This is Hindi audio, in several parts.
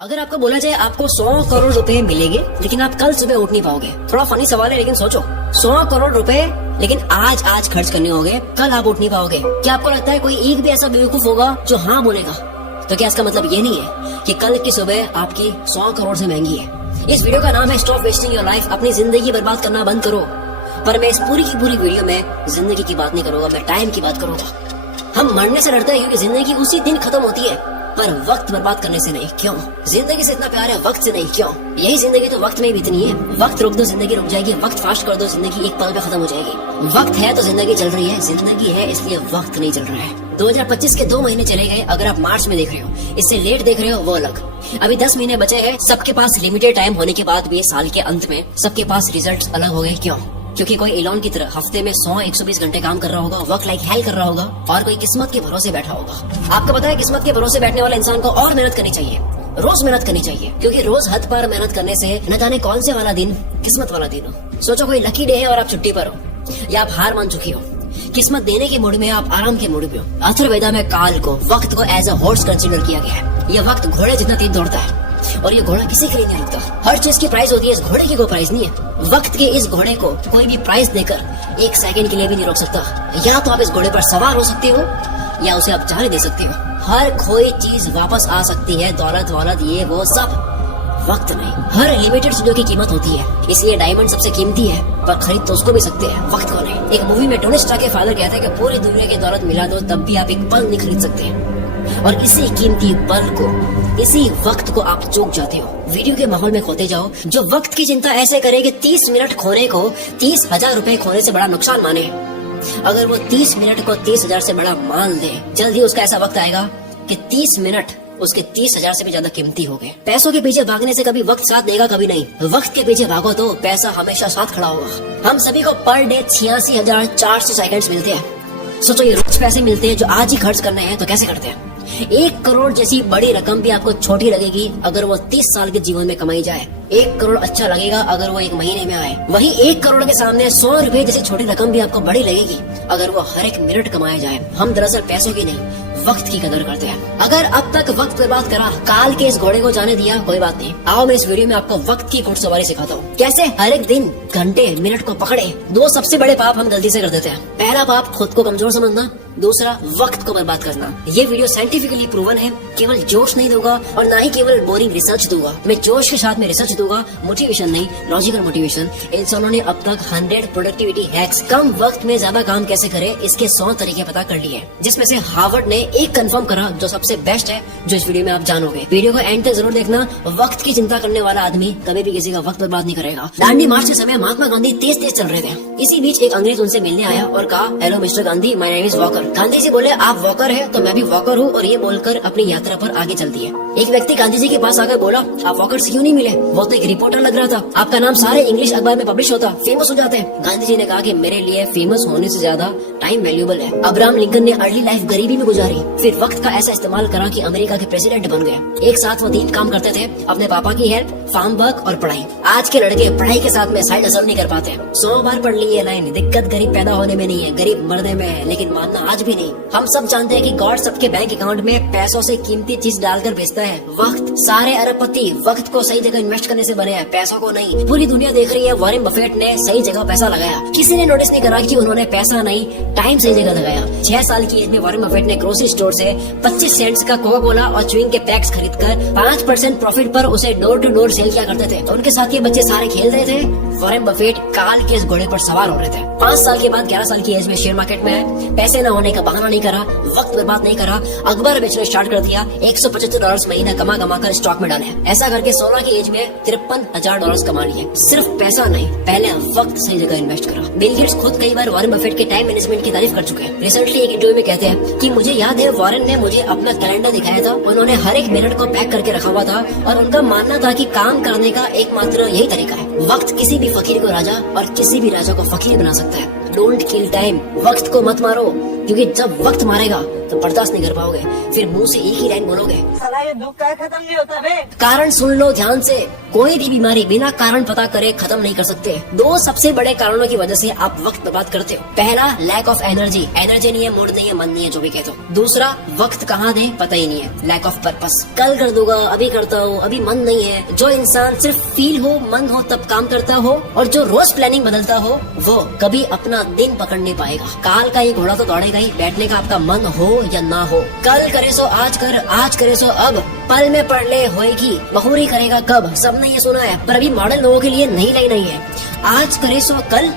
अगर आपको बोला जाए आपको 100 करोड़ रुपए मिलेंगे लेकिन आप कल सुबह उठ नहीं पाओगे, थोड़ा फनी सवाल है लेकिन सोचो, 100 करोड़ रुपए लेकिन आज खर्च करने होंगे, कल आप उठ नहीं पाओगे। क्या आपको लगता है कोई एक भी ऐसा बेवकूफ होगा जो हाँ बोलेगा? तो क्या इसका मतलब ये नहीं है कि कल की सुबह आपकी 100 करोड़ से महंगी है? इस वीडियो का नाम है स्टॉप वेस्टिंग योर लाइफ, अपनी जिंदगी बर्बाद करना बंद करो। पर मैं इस पूरी की पूरी वीडियो में जिंदगी की बात नहीं करूंगा, मैं टाइम की बात करूंगा। हम मरने से डरते हैं क्योंकि जिंदगी उसी दिन खत्म होती है, पर वक्त बर्बाद करने से नहीं। क्यों? जिंदगी से इतना प्यार है, वक्त से नहीं। क्यों? यही जिंदगी तो वक्त में बीतनी है। वक्त रोक दो जिंदगी रुक जाएगी, वक्त फास्ट कर दो जिंदगी एक पल में खत्म हो जाएगी। वक्त है तो जिंदगी चल रही है, जिंदगी है इसलिए वक्त नहीं चल रहा है। 2025 के 2 महीने चले गए, अगर आप मार्च में देख रहे हो, इससे लेट देख रहे हो वो अलग। अभी 10 महीने बचे हैं। सबके पास लिमिटेड टाइम होने के बाद भी साल के अंत में सबके पास रिजल्ट अलग हो गए। क्यों? क्योंकि कोई एलोन की तरह हफ्ते में 100-120 घंटे काम कर रहा होगा, वर्क लाइक हेल कर रहा होगा, और कोई किस्मत के भरोसे बैठा होगा। आपको पता है किस्मत के भरोसे बैठने वाले इंसान को और मेहनत करनी चाहिए, रोज मेहनत करनी चाहिए, क्योंकि रोज हद पर मेहनत करने से न जाने कौन से वाला दिन किस्मत वाला दिन हो। सोचो कोई लकी डे है और आप छुट्टी पर हो या आप हार मान चुकी हो, किस्मत देने के मूड में, आप आराम के मूड में हो। अथर्ववेदा में काल को, वक्त को एज अ हॉर्स कंसिडर किया गया है। यह वक्त घोड़े जितना तेज दौड़ता है और ये घोड़ा किसी के लिए नहीं रुकता। हर चीज की प्राइस होती है, इस घोड़े की कोई प्राइस नहीं है। वक्त के इस घोड़े को कोई भी प्राइस देकर 1 सेकंड के लिए भी नहीं रोक सकता। या तो आप इस घोड़े पर सवार हो सकते हो या उसे आप जाने दे सकते हो। हर खोई चीज वापस आ सकती है, दौलत वौलत ये वो सब, वक्त नहीं। हर लिमिटेड चीजों की कीमत होती है, इसलिए डायमंड सबसे कीमती है, पर खरीद तो उसको भी सकते हैं, वक्त को नहीं। एक मूवी में टोनी स्टार्क के फादर कहते हैं कि पूरी दुनिया की दौलत मिला दो तब भी आप एक पल नहीं खरीद सकते, और इसी कीमती पल को, इसी वक्त को आप चूक जाते हो। वीडियो के माहौल में खोते जाओ। जो वक्त की चिंता ऐसे करे कि 30 मिनट खोने को 30,000 रुपए खोने से बड़ा नुकसान माने, अगर वो 30 मिनट को 30,000 से बड़ा मान ले, जल्दी उसका ऐसा वक्त आएगा कि 30 मिनट उसके 30,000 से भी ज्यादा कीमती हो गए। पैसों के पीछे भागने से कभी वक्त साथ देगा, कभी नहीं। वक्त के पीछे भागो तो पैसा हमेशा साथ खड़ा होगा। हम सभी को पर डे 86,400 सेकंड्स मिलते हैं। सोचो ये रोज पैसे मिलते हैं जो आज ही खर्च करने हैं, तो कैसे करते हैं? 1 करोड़ जैसी बड़ी रकम भी आपको छोटी लगेगी अगर वो 30 साल के जीवन में कमाई जाए। 1 करोड़ अच्छा लगेगा अगर वो 1 महीने में आए। वही 1 करोड़ के सामने 100 रुपए जैसी छोटी रकम भी आपको बड़ी लगेगी अगर वो हर एक मिनट कमाया जाए। हम दरअसल पैसों की नहीं, वक्त की कदर करते हैं। अगर अब तक वक्त बर्बाद करा, काल के इस घोड़े को जाने दिया, कोई बात नहीं। आओ मैं इस वीडियो में आपको वक्त की घुड़सवारी सिखाता हूँ, कैसे हर एक दिन, घंटे, मिनट को पकड़े। 2 सबसे बड़े पाप हम गलती से कर देते हैं। पहला पाप खुद को कमजोर समझना, दूसरा वक्त को बर्बाद करना। ये वीडियो साइंटिफिकली प्रूवन है, केवल जोश नहीं दूंगा और ना ही केवल बोरिंग रिसर्च दूंगा। मैं जोश के साथ में रिसर्च दूंगा, मोटिवेशन नहीं, लॉजिकल मोटिवेशन। इंसानों ने अब तक 100 प्रोडक्टिविटी हैक्स, कम वक्त में ज्यादा काम कैसे करे, इसके 100 तरीके पता कर लिए, जिसमें से हार्वर्ड ने एक कंफर्म करा जो सबसे बेस्ट है, जो इस वीडियो में आप जानोगे। वीडियो को एंड तक जरूर देखना। वक्त की चिंता करने वाला आदमी कभी भी किसी का वक्त बर्बाद नहीं करेगा। दांडी मार्च के समय महात्मा गांधी तेज चल रहे थे। इसी बीच एक अंग्रेज उनसे मिलने आया और कहा, hello mister Gandhi, my name is Walker. Gandhi ji बोले, आप वॉकर है तो मैं भी वॉकर हूँ, और ये बोलकर अपनी यात्रा पर आगे चल दिए। एक व्यक्ति गांधी जी के पास आकर बोला, आप वॉकर से क्यों नहीं मिले? वो तो एक रिपोर्टर लग रहा था, आपका नाम सारे इंग्लिश अखबार में पब्लिश होता, फेमस हो जाते। गांधी जी ने कहा कि मेरे लिए फेमस होने से ज्यादा टाइम वैल्यूएबल है। अब्राहम लिंकन ने अर्ली लाइफ गरीबी में गुजारी, फिर वक्त का ऐसा इस्तेमाल करा कि अमेरिका के प्रेसिडेंट बन गए। एक साथ वो 3 काम करते थे, अपने पापा की हेल्प, फार्म वर्क और पढ़ाई। आज के लड़के पढ़ाई के साथ में साइड हसल नहीं कर पाते। 100 बार पढ़ ली ये लाइन, दिक्कत गरीब पैदा होने में नहीं है, गरीब मरने में है, लेकिन मानना आज भी नहीं। हम सब जानते हैं कि गॉड सबके बैंक अकाउंट में पैसों से कीमती चीज डालकर भेजता है, वक्त। सारे अरबपति वक्त को सही जगह इन्वेस्ट करने से बने हैं, पैसों को नहीं। पूरी दुनिया देख रही है वॉरेन बफेट ने सही जगह पैसा लगाया। किसी ने नोटिस नहीं करा कि उन्होंने पैसा नहीं, टाइम सही जगह लगाया। 6 साल की एज में वॉरेन बफेट ने ग्रोसरी स्टोर से 25 सेंट्स का कोका कोला और च्युइंग के पैक्स खरीदकर 5% प्रॉफिट पर उसे डोर टू डोर सेल किया करते थे। उनके साथ ये बच्चे सारे खेल रहे थे, वॉरेन बफेट काल के इस घोड़े पर सवार हो रहे थे। 5 साल के बाद 11 साल की एज में शेयर मार्केट में आए। पैसे न होने का बहाना नहीं करा, वक्त बर्बाद नहीं करा, अखबार बेचना स्टार्ट कर दिया। $175 महीना कमा कर स्टॉक में डाले। ऐसा करके 16 की एज में $53,000 कमा लिए। सिर्फ पैसा नहीं, पहले वक्त सही जगह इन्वेस्ट करा। बिल गेट्स खुद कई बार वॉरेन बफेट के टाइम मैनेजमेंट की तारीफ कर चुके हैं। रिसेंटली एक इंटरव्यू में कहते हैं कि मुझे याद है वॉरेन ने मुझे अपना कैलेंडर दिखाया था, उन्होंने हर एक मिनट को पैक करके रखा हुआ था, और उनका मानना था कि काम करने का एकमात्र यही तरीका है। वक्त किसी भी फकीर को राजा और किसी भी राजा को फकीर बना सकता है। डोंट किल टाइम, वक्त को मत मारो, क्योंकि जब वक्त मारेगा तो बर्दाश्त नहीं कर पाओगे, फिर मुंह से एक ही लाइन बोलोगे, साला ये दुख का खत्म नहीं होता बे। कारण सुन लो ध्यान से, कोई भी बीमारी बिना कारण पता करे खत्म नहीं कर सकते। दो सबसे बड़े कारणों की वजह से आप वक्त बर्बाद करते हो। पहला, लैक ऑफ एनर्जी नहीं है, मूड नहीं है, मन नहीं है, जो भी कहते हो। दूसरा, वक्त कहाँ दे पता ही नहीं है, लैक ऑफ पर्पस। कल कर दूंगा, अभी करता हूँ, अभी मन नहीं है। जो इंसान सिर्फ फील हो, मन हो तब काम करता हो और जो रोज प्लानिंग बदलता हो वो कभी अपना दिन पकड़ नहीं पाएगा। काल का ये घोड़ा तो दौड़ेगा ही, बैठने का आपका मन हो या ना हो। कल करे सो आज कर, आज करे सो अब, पल में पढ़ ले होएगी, बहुरी करेगा कब। सबने ये सुना है, पर अभी मॉडर्न लोगों के लिए नई लाइन नहीं है। आज करे सो कल,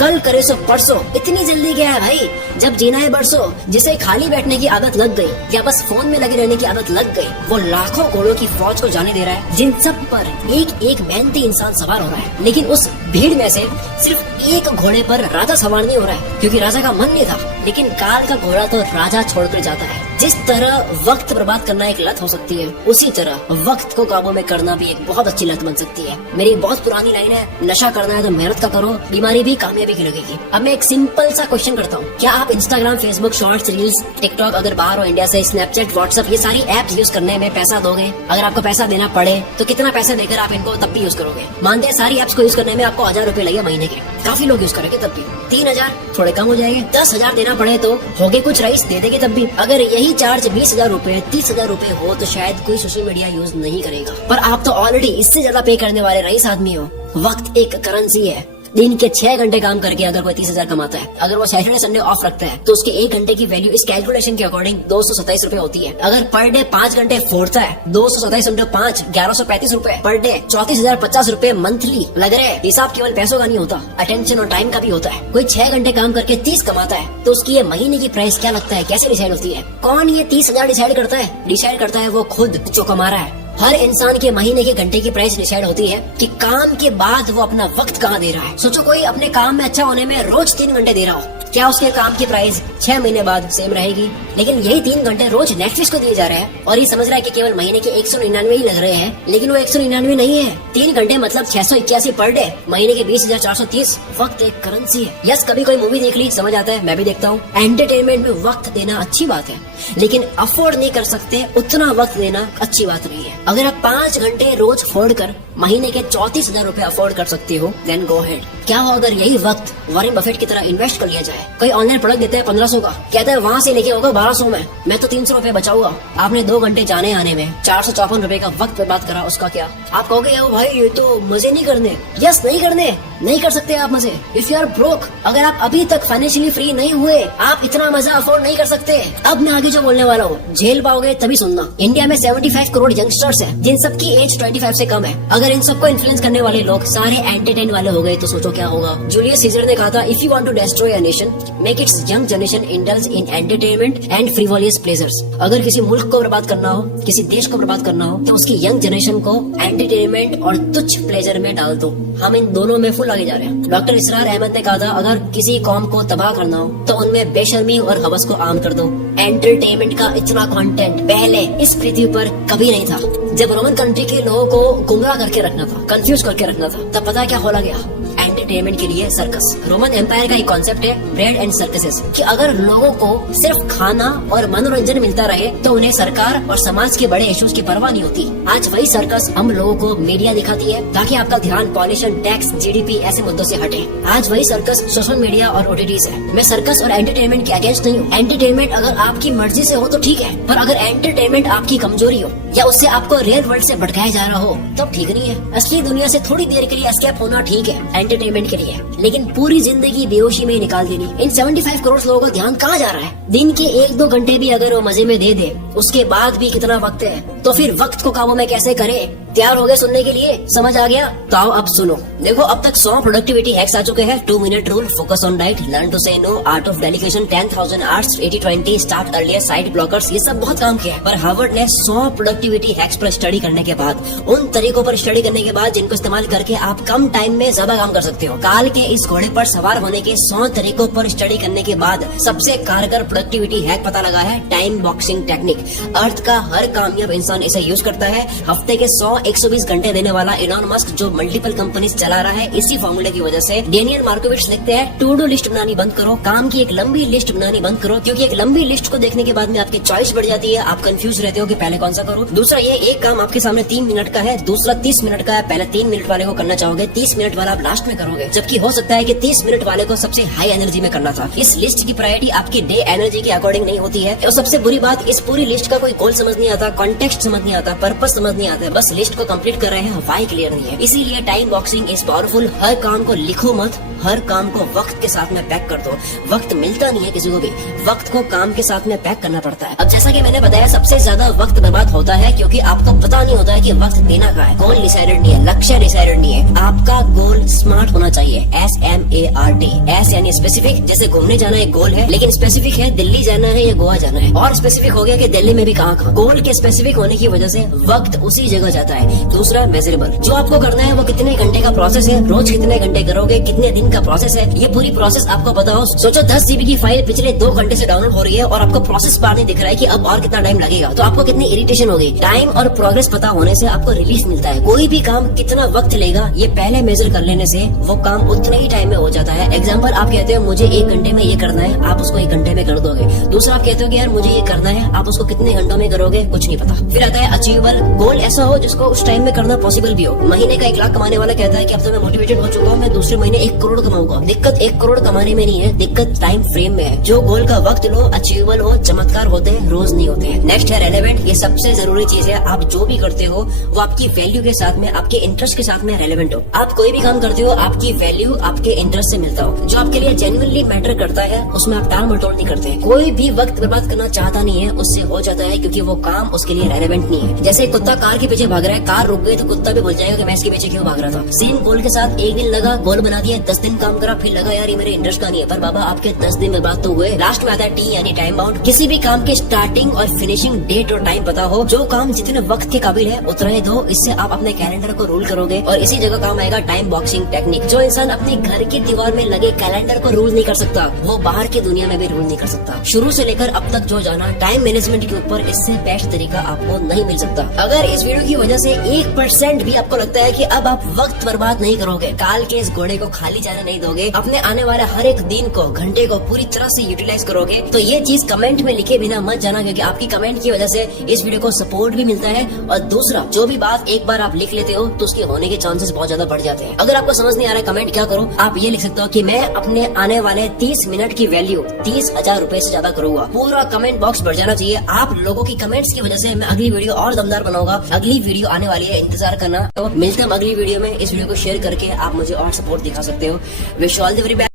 कल करे सो परसों। इतनी जल्दी क्या है भाई, जब जीना है बरसों। जिसे खाली बैठने की आदत लग गई या बस फोन में लगे रहने की आदत लग गई, वो लाखों घोड़ों की फौज को जाने दे रहा है, जिन सब पर एक एक मेहनती इंसान सवार हो रहा है। लेकिन उस भीड़ में से सिर्फ एक घोड़े पर राजा सवार नहीं हो रहा है, क्योंकि राजा का मन नहीं था। लेकिन काल का घोड़ा तो राजा छोड़कर जाता है। जिस तरह वक्त बर्बाद करना एक लत हो सकती है, उसी तरह वक्त को काबू में करना भी एक बहुत अच्छी लत बन सकती है। मेरी बहुत पुरानी लाइन है, नशा करना है तो मेहनत का करो, बीमारी भी कामयाबी की लगेगी। अब मैं एक सिंपल सा क्वेश्चन करता हूँ, क्या आप Instagram, Facebook, shorts, reels, TikTok अगर बाहर हो इंडिया से, स्नैपचैट, व्हाट्सएप, ये सारी एप्स यूज करने में पैसा दोगे? अगर आपको पैसा देना पड़े तो कितना पैसा देकर आप इनको तब भी यूज करोगे? मानते हैं सारी एप्स को यूज करने में आपको 1000 रुपए लगे महीने के, काफी लोग यूज करेंगे तब भी। 3000 थोड़े कम हो जाएंगे, 10,000 देना पड़े तो होगे कुछ रईस दे देंगे तब भी। अगर यही चार्ज 20,000 रुपए, 30,000 रुपए हो तो शायद कोई सोशल मीडिया यूज नहीं करेगा। पर आप तो ऑलरेडी इससे ज्यादा पे करने वाले रईस आदमी हो। वक्त एक करेंसी है। दिन के 6 घंटे काम करके अगर कोई 30,000 कमाता है, अगर वो सैटरडे संडे ऑफ रखता है तो उसके 1 घंटे की वैल्यू इस कैलकुलेशन के अकॉर्डिंग 227 रुपए होती है। अगर पर डे 5 घंटे फोड़ता है, 227 इंटू 5, 1135 रुपए पर डे, 34,050 रुपए मंथली लग रहे हैं। हिसाब केवल पैसों का नहीं होता, अटेंशन और टाइम का भी होता है। कोई 6 घंटे काम करके 30 कमाता है तो उसकी ये महीने की प्राइस क्या लगता है, कैसे डिसाइड होती है? कौन ये 30,000 डिसाइड करता है? डिसाइड करता है वो खुद जो कमा रहा है। हर इंसान के महीने के घंटे की प्राइस डिसाइड होती है कि काम के बाद वो अपना वक्त कहाँ दे रहा है। सोचो कोई अपने काम में अच्छा होने में रोज 3 घंटे दे रहा हो, क्या उसके काम की प्राइस 6 महीने बाद सेम रहेगी? लेकिन यही 3 घंटे रोज नेटफ्लिक्स को दिए जा रहे हैं और ये समझ रहा है कि केवल महीने के 199 ही लग रहे हैं, लेकिन वो 199 नहीं है। 3 घंटे मतलब 681 पर डे, महीने के 20,430। वक्त एक करेंसी है। यस, कभी कोई मूवी देख ली, समझ आता है, मैं भी देखता हूँ। एंटरटेनमेंट में वक्त देना अच्छी बात है, लेकिन अफोर्ड नहीं कर सकते उतना वक्त देना अच्छी बात नहीं है। अगर आप 5 घंटे रोज फोड़ कर महीने के 34,000 रुपए अफोर्ड कर सकते हो, देन गो हेड। क्या हो अगर यही वक्त वॉरेन बफेट की तरह इन्वेस्ट कर लिया जाए? कोई ऑनलाइन प्रोडक्ट देता है 1500 का, कहता है वहाँ से लेके होगा 1200 में, मैं तो 300 रुपए बचाऊंगा। आपने 2 घंटे जाने आने में 454 रुपए का वक्त बर्बाद करा, उसका क्या? आप कहोगे यार भाई ये तो मजे नहीं करने। यस, नहीं करने, नहीं कर सकते आप मजे। इफ यू आर ब्रोक, अगर आप अभी तक फाइनेंशियली फ्री नहीं हुए, आप इतना मजा अफोर्ड नहीं कर सकते। अब मैं आगे जो बोलने वाला हूँ झेल पाओगे तभी सुनना। इंडिया में 75 करोड़ यंगस्टर्स हैं, जिन सबकी एज 25 से कम है। अगर इन सबको इन्फ्लुएंस करने वाले लोग सारे एंटरटेन वाले हो गए तो सोचो क्या होगा। जूलियस सीजर ने कहा था, if you want to destroy a nation, make its young generation indulge in entertainment and frivolous pleasures. अगर किसी मुल्क को बर्बाद करना हो, किसी देश को बर्बाद करना हो, तो उसकी यंग जनरेशन को एंटरटेनमेंट और तुच्छ प्लेजर में डाल दो। हम इन दोनों में फुल आगे जा रहे हैं। डॉक्टर इसरार अहमद ने कहा था, अगर किसी कौम को तबाह करना हो तो उनमें बेशर्मी और हवस को आम कर दो। एंटरटेनमेंट का इतना कंटेंट पहले इस पृथ्वी पर कभी नहीं था। जब रोमन कंट्री के लोगों को गुमराह करके रखना था, कंफ्यूज करके रखना था, तब पता क्या खोला गया? एंटरटेनमेंट के लिए सर्कस। रोमन एम्पायर का एक कॉन्सेप्ट है ब्रेड एंड सर्कसेस, कि अगर लोगों को सिर्फ खाना और मनोरंजन मिलता रहे तो उन्हें सरकार और समाज के बड़े इश्यूज की परवाह नहीं होती। आज वही सर्कस हम लोगों को मीडिया दिखाती है ताकि आपका ध्यान पॉल्यूशन, टैक्स, जीडीपी ऐसे मुद्दों से हटे। आज वही सर्कस सोशल मीडिया और ओटीटीज है। मैं सर्कस और एंटरटेनमेंट के अगेंस्ट नहीं हूँ। एंटरटेनमेंट अगर आपकी मर्जी से हो तो ठीक है, पर अगर एंटरटेनमेंट आपकी कमजोरी हो या उससे आपको रियल वर्ल्ड से भटकाया जा रहा हो तब ठीक नहीं है। असली दुनिया से थोड़ी देर के लिए एस्केप होना ठीक है एंटरटेनमेंट के लिए, लेकिन पूरी जिंदगी बेहोशी में निकाल देनी। इन 75 करोड़ लोगों का ध्यान कहाँ जा रहा है? दिन के 1-2 घंटे भी अगर वो मजे में दे दे, उसके बाद भी कितना वक्त है, तो फिर वक्त को काबू में कैसे करे? तैयार हो गए सुनने के लिए? समझ आ गया? तो आओ अब सुनो। देखो, अब तक 100 प्रोडक्टिविटी हैक्स आ चुके हैं। 2 minute rule, focus on diet, learn to say no, art of delegation, 10,000 hours, 80-20, start earlier, side blockers, ये सब बहुत काम किया है। पर हार्वर्ड ने 100 प्रोडक्टिविटी हैक्स पर स्टडी करने के बाद, उन तरीकों पर स्टडी करने के बाद जिनको इस्तेमाल करके आप कम टाइम में ज्यादा काम कर सकते हो। काल के इस घोड़े पर सवार होने के 100 तरीकों पर स्टडी करने के बाद सबसे कारगर प्रोडक्टिविटी हैक पता लगा है टाइम बॉक्सिंग टेक्निक। अर्थ का हर कामयाब इंसान इसे यूज करता है। हफ्ते के 100 120 घंटे देने वाला इलॉन मस्क जो मल्टीपल कंपनीज चला रहा है, इसी फॉर्मूले की वजह से डेनियल मार्कोविच लिखते हैं टू डू लिस्ट बनानी बंद करो, काम की एक लंबी लिस्ट बनानी बंद करो, क्योंकि एक लंबी लिस्ट को देखने के बाद में आपकी चॉइस बढ़ जाती है, आप कंफ्यूज रहते हो कि पहले कौन सा करूं। दूसरा ये एक काम आपके सामने 3 मिनट का है, दूसरा 30 मिनट का है, पहले 3 मिनट वाले को करना चाहोगे, 30 मिनट वाला आप लास्ट में करोगे, जबकि हो सकता है कि 30 मिनट वाले को सबसे हाई एनर्जी में करना था। इस लिस्ट की प्रायोरिटी आपकी डे एनर्जी के अकॉर्डिंग नहीं होती है। और सबसे बुरी बात, इस पूरी लिस्ट का कोई गोल समझ नहीं आता, कॉन्टेक्स्ट समझ नहीं आता, पर्पस समझ नहीं आता, बस लिस्ट को कंप्लीट कर रहे हैं, वाई क्लियर नहीं है। इसीलिए टाइम बॉक्सिंग इज पावरफुल। हर काम को लिखो मत, हर काम को वक्त के साथ में पैक कर दो। वक्त मिलता नहीं है किसी को भी, वक्त को काम के साथ में पैक करना पड़ता है। अब जैसा कि मैंने बताया, सबसे ज्यादा वक्त बर्बाद होता है क्योंकि आपको पता नहीं होता है कि वक्त देना कहाँ है। गोल डिसाइडेड नहीं है, लक्ष्य डिसाइडेड नहीं है। आपका गोल स्मार्ट होना चाहिए, SMART। एस यानी स्पेसिफिक, जैसे घूमने जाना एक गोल है, लेकिन स्पेसिफिक है दिल्ली जाना है या गोवा जाना है, और स्पेसिफिक हो गया कि दिल्ली में भी कहाँ। गोल के स्पेसिफिक होने की वजह से वक्त उसी जगह जाता है। दूसरा मेजरेबल, जो आपको करना है वो कितने घंटे का प्रोसेस है, रोज कितने घंटे करोगे, कितने दिन का प्रोसेस है, ये पूरी प्रोसेस आपको पता हो। सोचो 10 GB की फाइल पिछले 2 घंटे से डाउनलोड हो रही है और आपको प्रोसेस बार नहीं दिख रहा है कि अब और कितना टाइम लगेगा, तो आपको कितनी इरिटेशन होगी। टाइम और प्रोग्रेस पता होने से आपको रिलीफ मिलता है। कोई भी काम कितना वक्त लेगा ये पहले मेजर कर लेने से वो काम उतने ही टाइम में हो जाता है। एग्जाम्पल, आप कहते हो मुझे 1 घंटे में ये करना है, आप उसको 1 घंटे में कर दोगे। दूसरा, आप कहते हो कि यार मुझे ये करना है, आप उसको कितने घंटों में करोगे, कुछ नहीं पता। फिर आता है अचीवेबल गोल, ऐसा हो जिसको उस टाइम में करना पॉसिबल भी हो। महीने का 1 लाख कमाने वाला कहता है कि अब तो मैं मोटिवेटेड हो चुका हूँ, मैं दूसरे महीने 1 करोड़ कमाऊंगा। दिक्कत 1 करोड़ कमाने में नहीं है, दिक्कत टाइम फ्रेम में है। जो गोल का वक्त लो, अचीवेबल हो, चमत्कार होते हैं, रोज नहीं होते हैं। नेक्स्ट है रेलेवेंट। ये सबसे जरूरी चीज है। आप जो भी करते हो वो आपकी वैल्यू के साथ में, आपके इंटरेस्ट के साथ में रेलेवेंट हो। आप कोई भी काम करते हो, आपकी वैल्यू आपके इंटरेस्ट से मिलता हो। जो आपके लिए जेन्युइनली मैटर करता है उसमें आप टाल मटोल नहीं करते। कोई भी वक्त बर्बाद करना चाहता नहीं है, उससे हो जाता है, क्योंकि वो काम उसके लिए रेलेवेंट नहीं है। जैसे कुत्ता कार के पीछे भाग रहा है, कार रुक गई तो कुत्ता भी भूल जाएगा कि मैं इसके पीछे क्यों भाग रहा था। सेम गोल के साथ 1 दिन लगा, गोल बना दिया, 10 दिन काम करा, फिर लगा यार ये मेरे इंटरेस्ट का नहीं है, पर बाबा आपके 10 दिन बर्बाद तो हुए। लास्ट में आता है T यानी टाइम बाउंड। किसी भी काम के स्टार्टिंग और फिनिशिंग डेट और टाइम पता हो। जो काम जितने वक्त के काबिल है उतना ही दो, इससे आप अपने कैलेंडर को रूल करोगे। और इसी जगह काम आएगा टाइम बॉक्सिंग टेक्निक। जो इंसान अपने घर की दीवार में लगे कैलेंडर को रूल नहीं कर सकता, वो बाहर की दुनिया में भी रूल नहीं कर सकता। शुरू से लेकर अब तक जो जाना टाइम मैनेजमेंट के ऊपर, इससे बेस्ट तरीका आपको नहीं मिल सकता। अगर इस वीडियो की वजह से 1% भी आपको लगता है कि अब आप वक्त बर्बाद नहीं करोगे, काल के इस घोड़े को खाली जाने नहीं दोगे, अपने आने वाले हर एक दिन को, घंटे को पूरी तरह से यूटिलाइज करोगे, तो ये चीज कमेंट में लिखे बिना मत जाना, क्योंकि आपकी कमेंट की वजह से इस वीडियो को सपोर्ट भी मिलता है। और दूसरा, जो भी बात एक बार आप लिख लेते हो तो उसके होने के चांसेस बहुत ज्यादा बढ़ जाते हैं। अगर आपको समझ नहीं आ रहा है कमेंट क्या करो, आप ये लिख सकते हो कि मैं अपने आने वाले 30 मिनट की वैल्यू 30,000 रुपए से ज्यादा करूंगा। पूरा कमेंट बॉक्स भर जाना चाहिए। आप लोगों की कमेंट्स की वजह से मैं अगली वीडियो और दमदार बनाऊंगा। अगली वीडियो आने वाली है, इंतजार करना। तो मिलते हैं अगली वीडियो में। इस वीडियो को शेयर करके आप मुझे और सपोर्ट दिखा सकते हो। Wish all the very best.